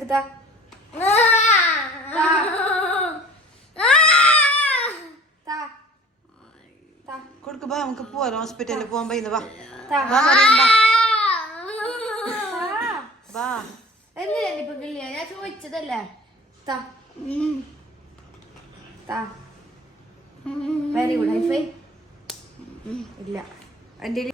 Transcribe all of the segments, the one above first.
എനിക്ക് താ. താ. താ. കൊടുക്ക് ബാ നമുക്ക് പോവാം ഹോസ്പിറ്റലിൽ പോകാൻ പറ്റുന്ന വാ. എന്തിനാ ഇപ്പൊ കിള്ളിയ? ഞാൻ ചോദിച്ചതല്ലേ. താ. താ. വെരി ഗുഡ് ഹൈഫൈ ഇല്ല. എന്റെ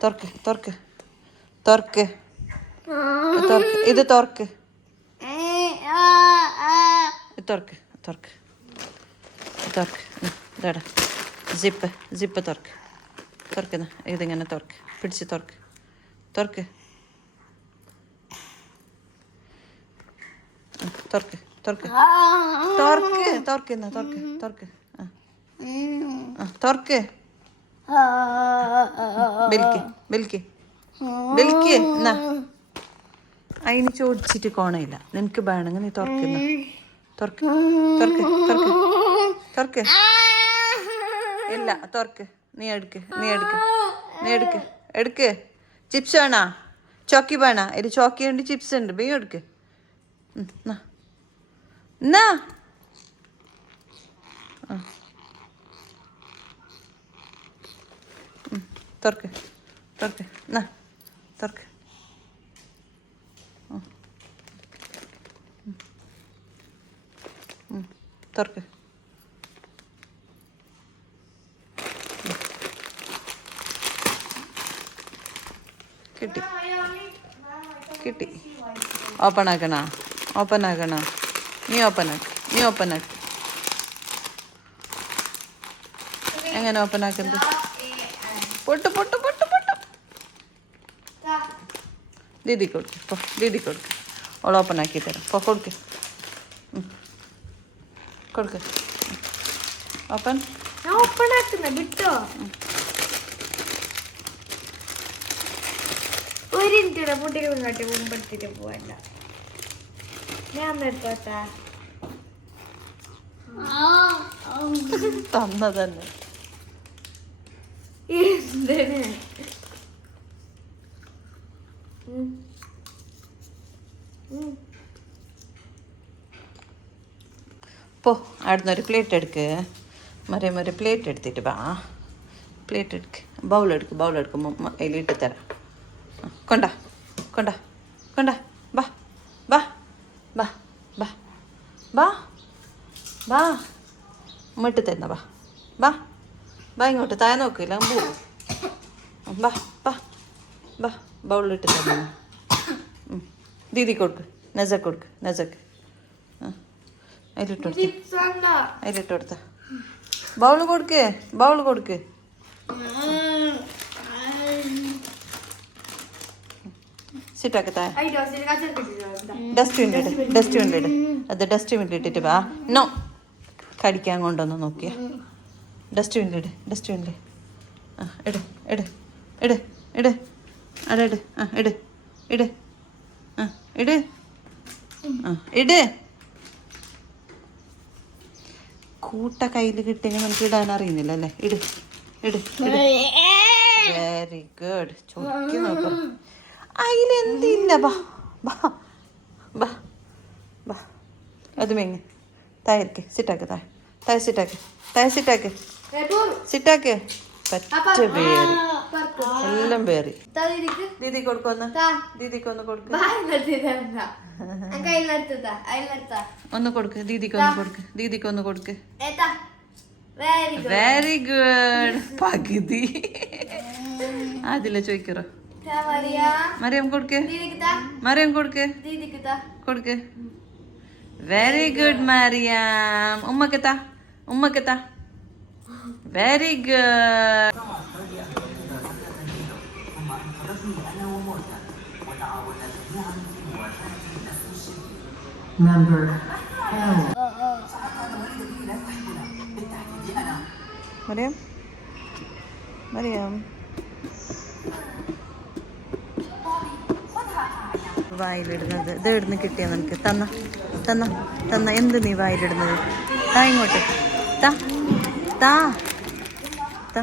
തുറക്ക് തുറക്ക് തുറക്ക് തുറക്ക് ഇത് തുറക്ക് തുറക്ക് തുറക്ക് തുറക്ക് ഇതാടാ സിപ്പ് സിപ്പ് തുറക്ക് തുറക്കുന്ന ഇതിങ്ങനെ തുറക്ക് പിടിച്ച് തുറക്ക് തുറക്ക് തുറക്ക് തുറക്ക് തുറക്ക് തുറക്കുന്ന തുറക്ക് തുറക്ക് ആ, തുറക്ക് അതിന് ചോദിച്ചിട്ട് കോണയില്ല. നിനക്ക് വേണമെങ്കിൽ നീ തുറക്കുന്ന തുറക്ക് തുറക്ക് തുറക്ക്. തുറക്ക്. ഇല്ല തുറക്ക്. നീ എടുക്ക് നീ എടുക്ക്. നീ എടുക്ക്. എടുക്ക്. ചിപ്സ് വേണോ? ചോക്കി വേണോ? ഇത് ചോക്കി ഉണ്ട് ചിപ്സ് ഉണ്ട്. ബേ എടുക്ക്. എന്നാ. എന്നാ ആ. തുറക്ക് തുറക്ക് എന്നാ തുറക്ക് തുറക്ക് കിട്ടി കിട്ടി ഓപ്പൺ ആക്കണ ഓപ്പൺ ആക്കണ നീ ഓപ്പൺ ആക്ക്. നീ ഓപ്പൺ ആക്ക്. എങ്ങനെ ഓപ്പൺ ആക്കുന്നത് പൊട്ടു പൊട്ടു പൊട്ടു പൊട്ടു. ദീദി കൊടുക്ക് ദീദി കൊടുക്ക്. ഓൾ ഓപ്പൺ ആക്കി തരാം. പോ കൊടുക്ക്. ഉം. കൊടുക്ക്. ഓപ്പൺ ഞാൻ ഓപ്പൺ ആക്കുന്ന വിട്ടോ ഒരു മിനിറ്റ് മുമ്പെടുത്തിട്ട് പോവണ്ട. ഞാൻ തന്ന തന്നെ എന്തിന് ഉം. ഉം. പോ അവിടുന്ന് ഒരു പ്ലേറ്റ് എടുക്ക്. മറിയം ഒരു പ്ലേറ്റ് എടുത്തിട്ട് വാ. പ്ലേറ്റ് എടുക്ക്. ബൗൾ എടുക്ക് ബൗൾ എടുക്കുമ്പോൾ അതിലിട്ട് തരാം. കൊണ്ട കൊണ്ട കൊണ്ടാ. വാ വാ വാ വാ ബാ ബാ തരുന്ന വാ. ബാ ബാ ഇങ്ങോട്ട് താഴെ നോക്കില്ല പോകും ബാ ബാ ബാ ബൗളിലിട്ട് ദീദി കൊടുക്ക് നസക്ക് കൊടുക്ക് നസക്ക് അതിലിട്ട് കൊടുത്ത്. അതിലിട്ട് കൊടുത്ത. ബൗൾ കൊടുക്ക് ബൗൾ കൊടുക്ക്. സിറ്റാക്ക് ഇട് ഡസ്റ്റ്ബിനിൽ ഇട്. അത് വാ. നോ. കടിക്കാൻ കൊണ്ടൊന്ന് നോക്കിയ. ഡസ്റ്റ്ബിനിൽ ഇട്. ഡസ്റ്റ്ബിനിൽ ആ ഇട് ഇട് ഇട് ഇട്. അവിടെ ഇട്. ആ ഇട് ഇട്. ആ ഇട്. ആ ഇട്. കൂട്ട കയ്യിൽ കിട്ടിയെങ്കിൽ നമുക്ക് ഇടാൻ അറിയുന്നില്ല അല്ലേ? ഇട് ഇട് വെരി ഗുഡ് ചോദിക്ക് നോക്കാം. അതിലെന്തില്ല ബാ ബാ ബാ ബാ. അത് മെങ്ങ് തായിരിക്ക് സിറ്റാക്ക് താഴെ. താഴെ സിറ്റാക്ക് താഴെ സിറ്റാക്ക് സിറ്റാക്ക് പറ്റ പേര്. എല്ലാം പേറി ദീദി കൊടുക്കൊന്ന് ദീദിക്ക് ഒന്ന് കൊടുക്ക. ഒന്ന് കൊടുക്ക്. ദീദിക്ക് ഒന്ന് കൊടുക്ക്. ദീദിക്ക് ഒന്ന് കൊടുക്ക്. വെരി ഗുഡ് പകുതി. അതില്ല ചോദിക്കറോ. മറിയാ. കൊടുക്ക്. ദീദിക്ക് മറിയം കൊടുക്ക്. ദീദിക്ക് കൊടുക്ക്. Very good Mariam. ഉമ്മക്കെത്താ ഉമ്മക്കെത്താ. Very good Number L. Mariam. Mariam. വായിലിടുന്നത്. ഇത് ഇവിടുന്ന് കിട്ടിയ നിനക്ക്? തന്ന. തന്ന. തന്ന. എന്ത് നീ വായിലിടുന്നത്? താ ഇങ്ങോട്ട്. താ താ താ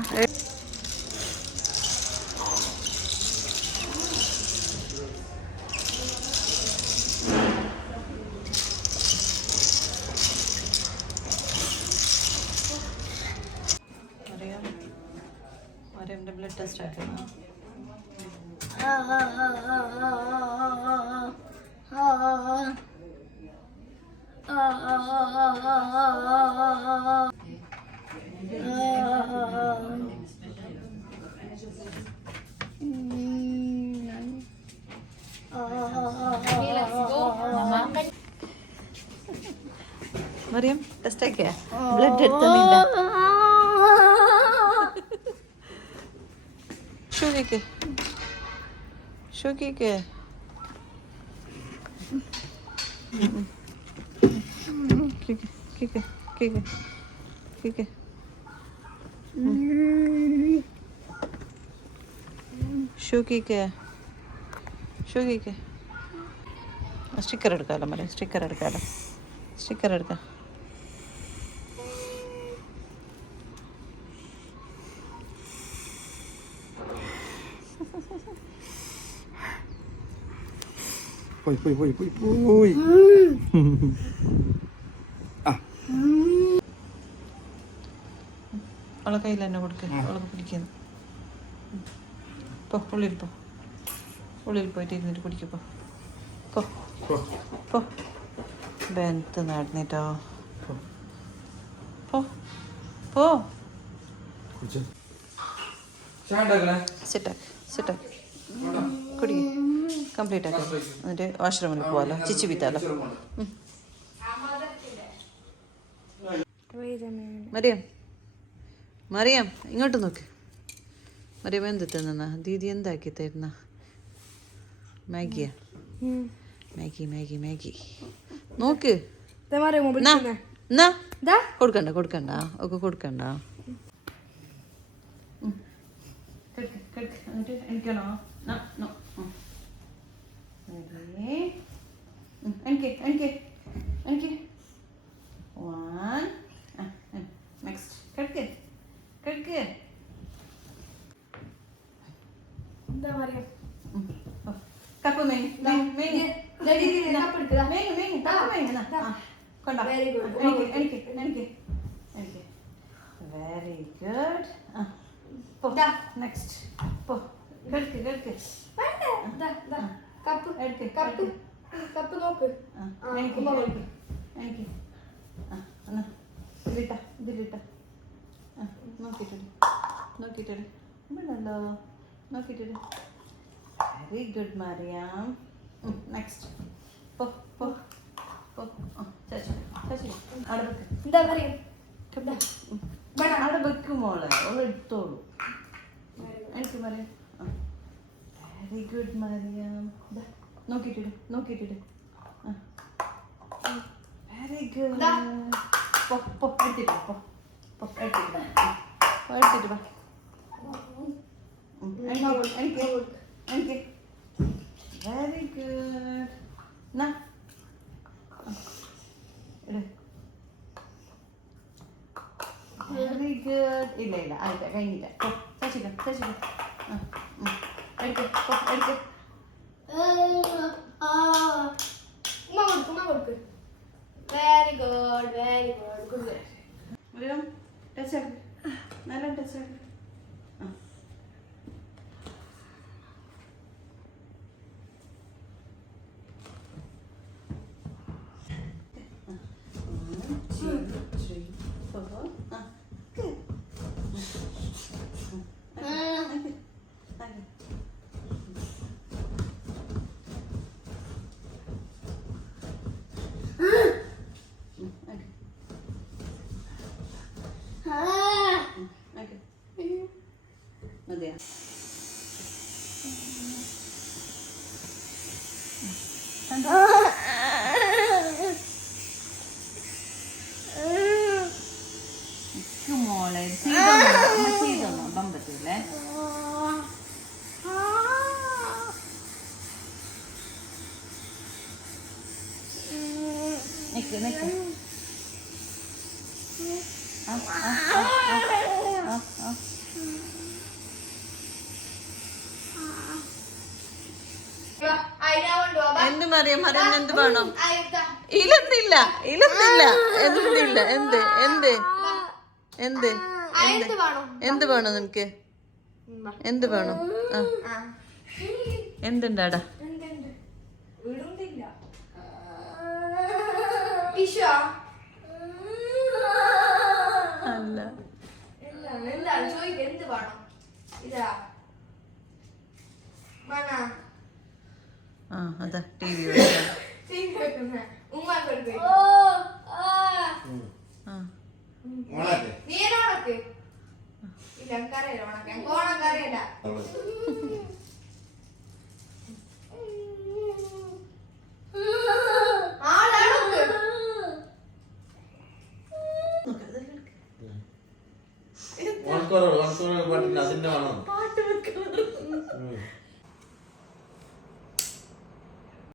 മറിയാമിന്റെ ബ്ലഡ് ടെസ്റ്റ് ആക്കുന്നു മറിയം ടെസ്റ്റ് ആക്കിയാ ബ്ലഡ് എടുത്തന്നില്ല ഷൂക്കിക്ക് ഷൂക്കിക്ക് ठीक है ठीक है ठीक है શું કી કે શું કી કે સ્ટીકર અડકાલા મારે સ્ટીકર અડકાલા સ્ટીકર અડકા Oi, oi, oi, oi, oi. അവളെ കയ്യിൽ തന്നെ കൊടുക്കുക അവളൊക്കെ പിടിക്കുന്നു പോ ഉള്ളിൽ പോ. ഉള്ളിൽ പോയിട്ട് ഇരുന്നിട്ട് കുടിക്കപ്പോ പോ. പോ. ബെന്ത് നടന്നിട്ടോ. പോ. പോ. കുടിച്ചോ. ചായ ഉണ്ടാക്കണേ? സിറ്റാക്ക് സിറ്റാക്ക് കുടി കംപ്ലീറ്റ് ആക്കി. എന്നിട്ട് വാഷ്റൂമിൽ പോവാലോ. ചിച്ചി പിത്താലോ മറിയാം മറിയം ഇങ്ങോട്ട് നോക്ക്. മറിയം എന്ത് തിന്ന ദീദി എന്താക്കി തരുന്ന? മാഗിയാ. Maggi Maggi Maggi. നോക്ക്. കൊടുക്കണ്ട കൊടുക്കണ്ട. ഒക്കെ കൊടുക്കണ്ട. ഉം. എനിക്ക് എനിക്ക് എന്നിട്ട് കിടക്ക്, കിടക്ക്. ഉം. ഓ. കപ്പ് മേങ്ങ്, മേങ്ങ്, മേങ്ങ്. മേങ്ങ്, കപ്പ് മേങ്ങ്. ആ, കൊണ്ടാ. എണിക്ക്, എണിക്ക്, എണിക്ക്, എണിക്ക്. Very good. ആ, പോ. Next. പോ. കിടക്ക്, കിടക്ക്. കപ്പ് എടുക്ക്, കപ്പ്. കപ്പ് നോക്ക് ആ, ആ, എണിക്ക്, എണിക്ക്. ആ, എന്നാ, ഇതിലിട്ട, ഇതിലിട്ട. ആ, നോക്കിയിട്ടിട്, നോക്കിയിട്ടിട്. ഇവിടുണ്ടല്ലോ, വെരി ഗുഡ് മറിയാം നെക്സ്റ്റ് പോ പോ പോ. ചേച്ചി ചേച്ചി അവിടെ വെക്ക്. എന്താ പറയാ? കപ്പ്. ഉം. അവിടെ വെക്കും മോളെ. ഓൾ എടുത്തോളൂ. എനിക്ക് മറിയാം വെരി ഗുഡ് മറിയാം നോക്കിയിട്ടിട് നോക്കിയിട്ടിട് വെരി ഗുഡ്. പോ പോ എടുത്തിട്ട് പോ പോ എടുത്തിട്ട് എടുത്തിട്ട് വാ. എനിക്ക് എനിക്ക്. വെരി ഗുഡ് എന്നാ വെരി ഗുഡ് ഇല്ല ഇല്ല ആയില്ല കഴിഞ്ഞില്ല. പോ ശശിക ശശിക ആ എടുക്ക് എടുക്ക്. ഉമ്മ കൊടുക്ക് ഉമ്മ കൊടുക്ക്. Very good good Mariam touch ആക്ക് നല്ല ടച്ച് ആക്ക് ആ One, two, three, four. Ah, good. Okay. Okay. മതിയാ ഇക്ക് മോളെ ചെയ്തോന്നോ ചെയ്തോന്നോ അപ്പം പറ്റൂലേ നിക്ക് നിക്ക് ആ, ആ, ആ, ആ, ആ, ആ. എന്ത് മറിയാം അറിയാൻ എന്ത് വേണം ഇലന്നില്ല ഇലന്നില്ല എന്തില്ല? എന്ത്? എന്ത്? എന്ത്? എന്ത് വേണം? നിനക്ക്? എന്ത് വേണം? ആ. എന്തുണ്ടാടാ? അല്ല. എന്താണ്? ചോദിക്ക എന്ത് വേണം? ഇതാ വേണോ ആ അതാ. ടി വി ഓണക്കറിയല്ല കൊടുക്ക്.